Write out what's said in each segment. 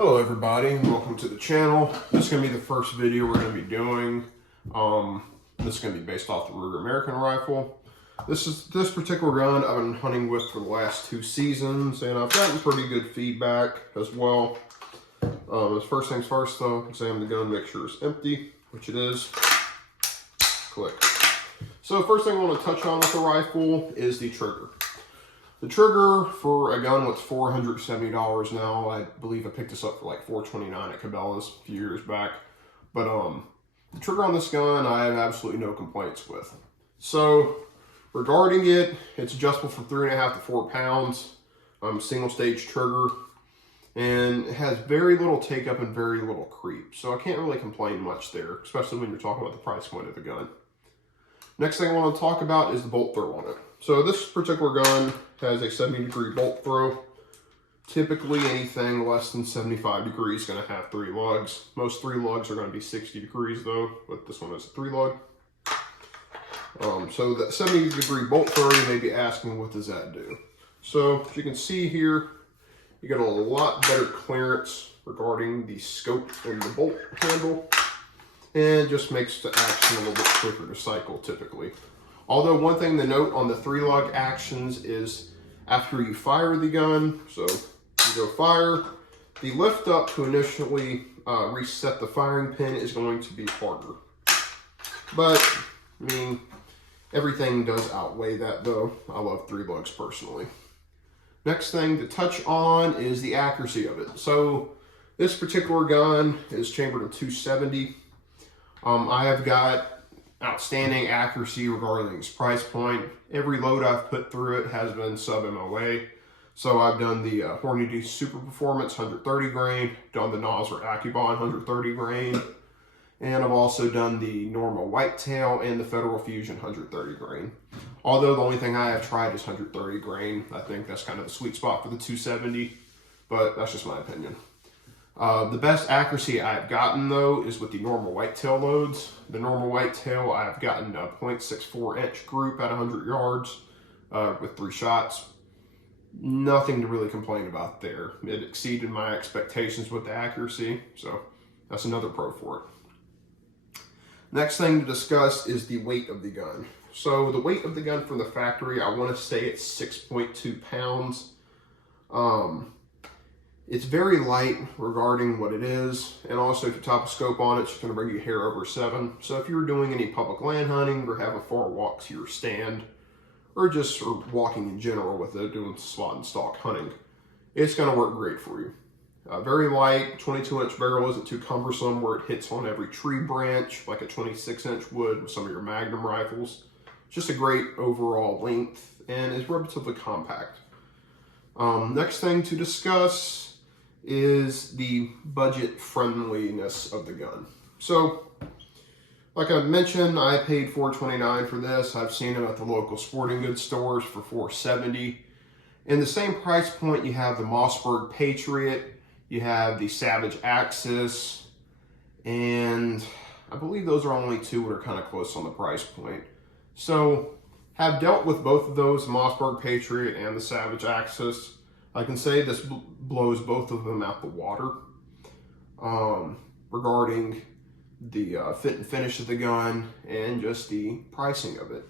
Hello everybody, welcome to the channel. This is going to be the first video we're going to be doing. This is going to be based off the Ruger American rifle. This particular gun I've been hunting with for the last 2 seasons, and I've gotten pretty good feedback as well. As first things first though, examine the gun, make sure it's empty, which it is. Click. So first thing I want to touch on with the rifle is the trigger. The trigger for a gun was $470 now. I believe I picked this up for like $429 at Cabela's a few years back. But the trigger on this gun, I have absolutely no complaints with. So regarding it, it's adjustable from 3.5 to 4 pounds. Single stage trigger, and it has very little take up and very little creep. So I can't really complain much there, especially when you're talking about the price point of the gun. Next thing I want to talk about is the bolt throw on it. So this particular gun has a 70-degree bolt throw. Typically anything less than 75 degrees is going to have 3 lugs. Most 3 lugs are going to be 60 degrees though, but this one has a 3 lug. So that 70-degree bolt throw, you may be asking, what does that do? So as you can see here, you get a lot better clearance regarding the scope and the bolt handle, and just makes the action a little bit quicker to cycle typically. Although one thing to note on the 3 lug actions is after you fire the gun, so you go fire, the lift up to initially reset the firing pin is going to be harder. But, I mean, everything does outweigh that though. I love 3 lugs personally. Next thing to touch on is the accuracy of it. So this particular gun is chambered in 270. I have got outstanding accuracy regarding its price point. Every load I've put through it has been sub MOA. So I've done the Hornady Super Performance 130 grain, done the Nosler AccuBond 130 grain, and I've also done the normal whitetail and the Federal Fusion 130 grain. Although the only thing I have tried is 130 grain. I think that's kind of the sweet spot for the 270, but that's just my opinion. The best accuracy I've gotten though is with the normal whitetail loads. The normal whitetail, I've gotten a 0.64 inch group at 100 yards with 3 shots. Nothing to really complain about there. It exceeded my expectations with the accuracy, so that's another pro for it. Next thing to discuss is the weight of the gun. So the weight of the gun from the factory, I want to say it's 6.2 pounds. It's very light regarding what it is, and also if you top a scope on it, it's going to bring you hair over 7. So if you're doing any public land hunting or have a far walk to your stand, or just walking in general with it, doing spot and stalk hunting, it's going to work great for you. Very light, 22-inch barrel isn't too cumbersome where it hits on every tree branch like a 26-inch would with some of your Magnum rifles. Just a great overall length and is relatively compact. Next thing to discuss is the budget friendliness of the gun. So, like I mentioned, I paid $429 for this. I've seen them at the local sporting goods stores for $470. In the same price point, you have the Mossberg Patriot, you have the Savage Axis, and I believe those are only 2 that are kind of close on the price point. So, have dealt with both of those, the Mossberg Patriot and the Savage Axis. I can say this blows both of them out the water regarding the fit and finish of the gun and just the pricing of it.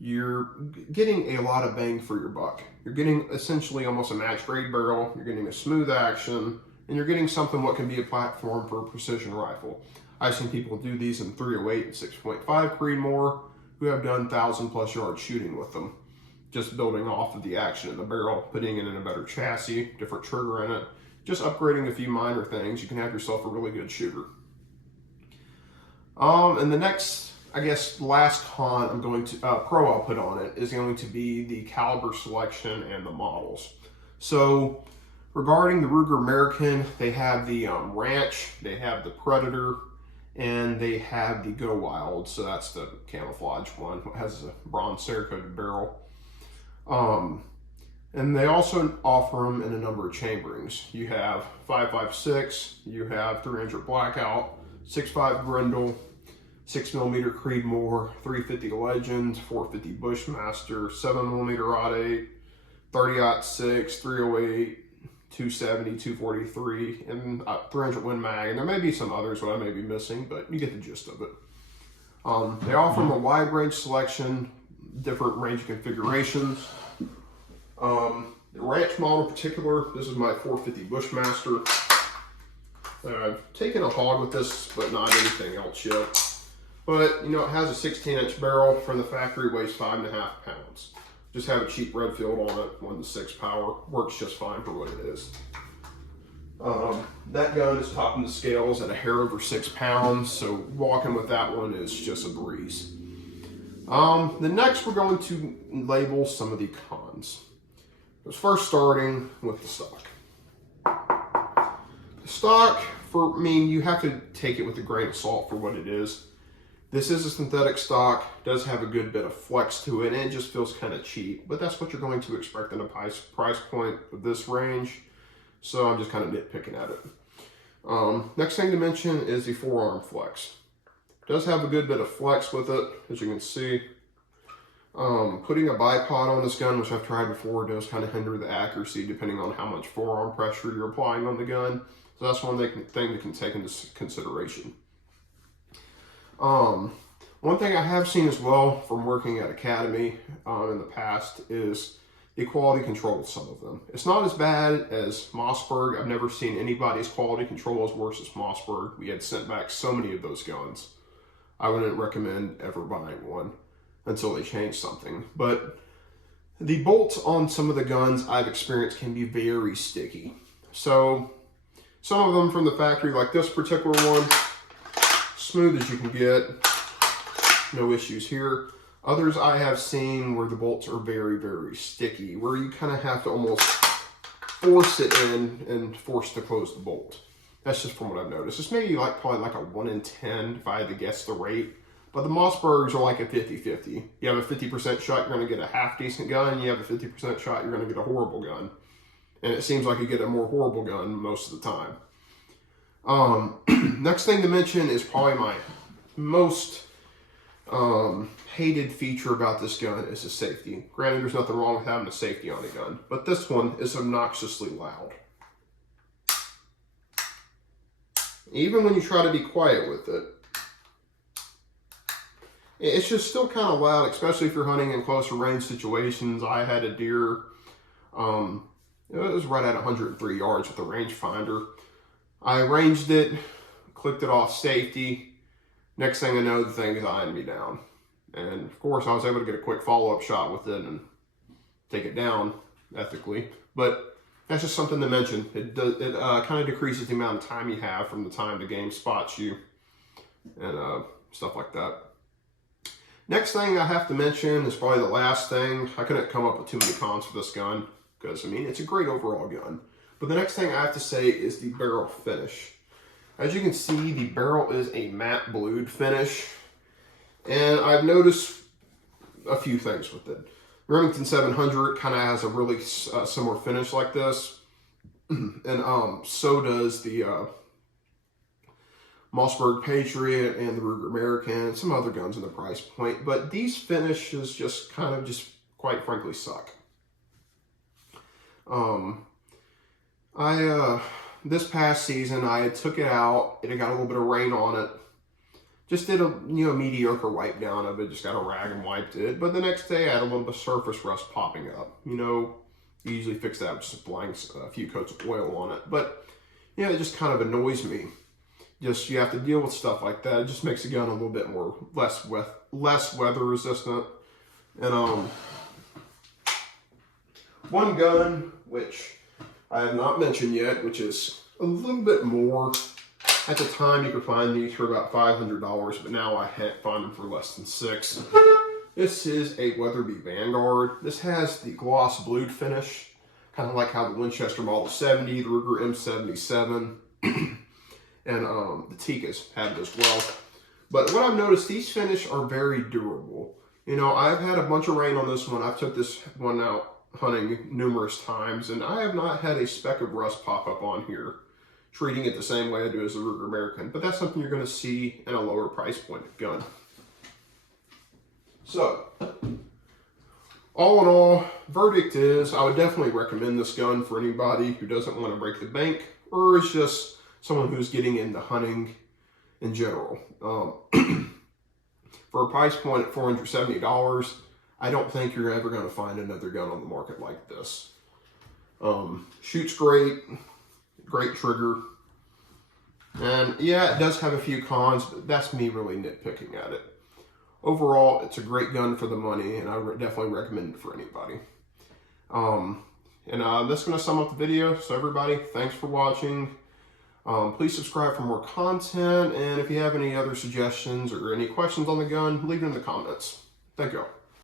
You're getting a lot of bang for your buck. You're getting essentially almost a match grade barrel, you're getting a smooth action, and you're getting something what can be a platform for a precision rifle. I've seen people do these in 308 and 6.5 Creedmoor who have done 1,000+ yard shooting with them. Just building off of the action in the barrel, putting it in a better chassis, different trigger in it, just upgrading a few minor things, you can have yourself a really good shooter. And the next, I guess, last con I'm going to, pro I'll put on it is going to be the caliber selection and the models. So regarding the Ruger American, they have the Ranch, they have the Predator, and they have the Go Wild, so that's the camouflage one. It has a bronze Cerakoted barrel. And they also offer them in a number of chamberings. You have 5.56, you have 300 Blackout, 6.5 Grendel, 6mm Creedmoor, 350 Legend, 450 Bushmaster, 7mm Rod 8, 30-06, 308, 270, 243, and 300 Win Mag, and there may be some others that I may be missing, but you get the gist of it. They offer them a wide range selection, different range configurations. The ranch model in particular, this is my 450 Bushmaster. I've taken a hog with this, but not anything else yet. But, you know, it has a 16-inch barrel from the factory, weighs 5.5 pounds. Just have a cheap Redfield on it, 1-6 power. Works just fine for what it is. That gun is topping the scales at a hair over 6 pounds, so walking with that one is just a breeze. The next we're going to label some of the cons. First starting with the stock. The stock, I mean, you have to take it with a grain of salt for what it is. This is a synthetic stock, does have a good bit of flex to it, and it just feels kind of cheap, but that's what you're going to expect in a price point of this range, so I'm just kind of nitpicking at it. Next thing to mention is the forearm flex. It does have a good bit of flex with it, as you can see. Putting a bipod on this gun, which I've tried before, does kind of hinder the accuracy depending on how much forearm pressure you're applying on the gun, so that's one thing that can take into consideration. One thing I have seen as well from working at Academy in the past is the quality control of some of them. It's not as bad as Mossberg. I've never seen anybody's quality control as worse as Mossberg. We had sent back so many of those guns. I wouldn't recommend ever buying one until they change something. But the bolts on some of the guns I've experienced can be very sticky. So some of them from the factory, like this particular one, smooth as you can get, no issues here. Others I have seen where the bolts are very, very sticky, where you kind of have to almost force it in and force to close the bolt. That's just from what I've noticed. It's maybe probably like a 1 in 10 if I had to guess the rate. But the Mossbergs are like a 50-50. You have a 50% shot, you're going to get a half decent gun. You have a 50% shot, you're going to get a horrible gun. And it seems like you get a more horrible gun most of the time. Next thing to mention is probably my most hated feature about this gun is the safety. Granted, there's nothing wrong with having a safety on a gun, but this one is obnoxiously loud. Even when you try to be quiet with it, it's just still kind of loud, especially if you're hunting in closer range situations. I had a deer, it was right at 103 yards with a rangefinder. I ranged it, clicked it off safety. Next thing I know, the thing is eyeing me down. And of course, I was able to get a quick follow-up shot with it and take it down ethically. But that's just something to mention. It kind of decreases the amount of time you have from the time the game spots you and stuff like that. Next thing I have to mention is probably the last thing. I couldn't come up with too many cons for this gun because, I mean, it's a great overall gun. But the next thing I have to say is the barrel finish. As you can see, the barrel is a matte blued finish. And I've noticed a few things with it. Remington 700 kind of has a really similar finish like this. And so does the Mossberg Patriot and the Ruger American and some other guns in the price point. But these finishes just kind of quite frankly suck. This past season, I took it out. It got a little bit of rain on it. Just did a mediocre wipe down of it. Just got a rag and wiped it. But the next day, I had a little bit of surface rust popping up. You usually fix that with just applying a few coats of oil on it. But it just kind of annoys me. Just you have to deal with stuff like that. It just makes the gun a little bit less weather resistant. And one gun which I have not mentioned yet, which is a little bit more. At the time, you could find these for about $500, but now I find them for less than $600. This is a Weatherby Vanguard. This has the gloss blued finish, kind of like how the Winchester Model 70, the Ruger M77, and the Tikkas have it as well. But what I've noticed, these finishes are very durable. I've had a bunch of rain on this one. I've took this one out hunting numerous times, and I have not had a speck of rust pop up on here, treating it the same way I do as the Ruger American. But that's something you're going to see in a lower price point gun. So, all in all, verdict is I would definitely recommend this gun for anybody who doesn't want to break the bank or is just someone who's getting into hunting in general. For a price point at $470, I don't think you're ever going to find another gun on the market like this. Shoots great, great trigger. And yeah, it does have a few cons, but that's me really nitpicking at it. Overall, it's a great gun for the money, and I definitely recommend it for anybody. That's going to sum up the video. So everybody, thanks for watching. Please subscribe for more content, and if you have any other suggestions or any questions on the gun, leave it in the comments. Thank you all.